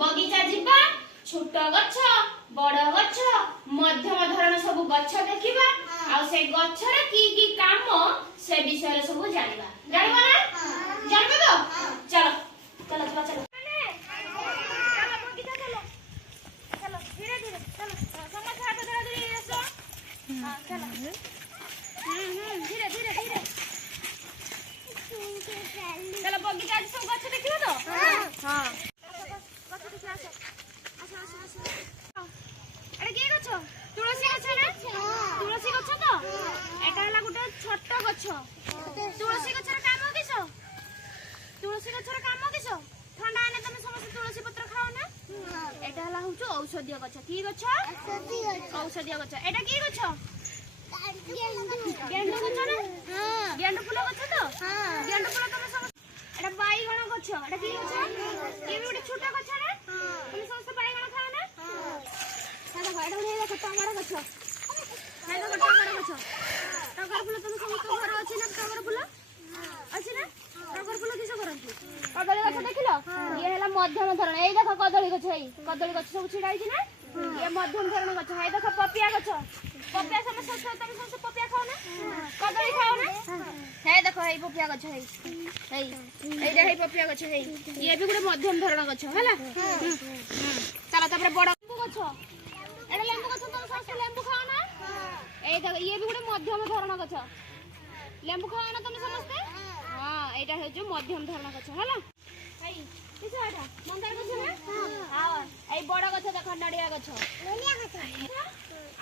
बगीचा जीवा छोट गछ बड़ गछ मध्यम धरण सब गछ देखिबा आ से गछरे की काम से विषय सब जानिबा जानिबा ना जानबे तो चलो चलो चलो चलो बगीचा चलो चलो धीरे धीरे चलो समझ हाथ धरा धरी आसो हां चलो धीरे धीरे धीरे चलो बगीचा सब गछ देखिबो तो हां गछ देखि आसो आसो आसो आसो अरे के गछ तुलसी गछ ना तुलसी गछ तो एटा हला गुटे छोट गछ तुलसी गछर काम किसो तुलसी गछर काम किसो ठंडा आने तुम समस्त तुलसी पत्र खाओ ना एटा हला हुचो औषधीय गछ की गछ औषधीय गछ एटा की गछ गेंडू गछ ना गेंडू फूल गछ तो गेंडू फूल तुम समस्त एटा बाईगण गछ एटा की गछ ये भी गुटे छोट गछ ना तुम समस्त बाईगण खाओ ना दादा भाई डोले देखो टमाटर गछ हाय देखो टमाटर गछ टगर फूल तुम समस्त घर अछि ना टगर फूल अछि ना टगर फूल किस करंती कदली गछ देखिलो ये हला मध्यम धरण ए देखो कदली गछ सब छिड़ाई छी ना ये मध्यम धरण गछ हाय देखो पपिया गछ पपिया समस्त तुम समस्त पपिया खाओ ना कदली खाओ ना हाय देखो हे पपिया गछ हे हे पपिया गछ हे ये भी गुटे मध्यम धरण गछ हला चला तापर बड़ गछ एटा लेंबू गछ तुम समस्त लेंबू खाओ ना ए देखो ये भी गुटे मध्यम धरण गछ लेंबू खाओ ना तुम समस्त हां एटा हे जो मध्यम धरण गछ हला भाई किछ एटा मंदार गछ ना हां ए बड़ गछ देखो नडिया गछ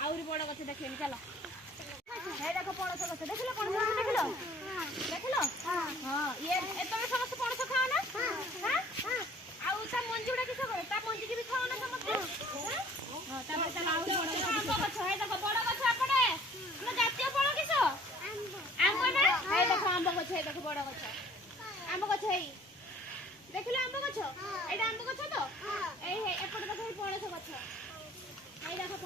आउरी बड़ गछ देखिन चलो हे देखो पणस गछ देखिलो पणस देखिलो देखिलो हां ये तुम समस्त पणस खाओ ना हां आउ ता मंजी उडा किछ करे ता मंजी की भी खाओ ना समस्त हां तापर चला आउ आंब गछ हे देखो बड़ गछ आपडे हम जातीय फल किसो आंब ना हे देखो आंब गछ हे देखो बड़ गछ आंब गछ हे देखिलो आंब गछ एटा आंब गछ तो ए हे एपट देखो पणस गछ हे देखो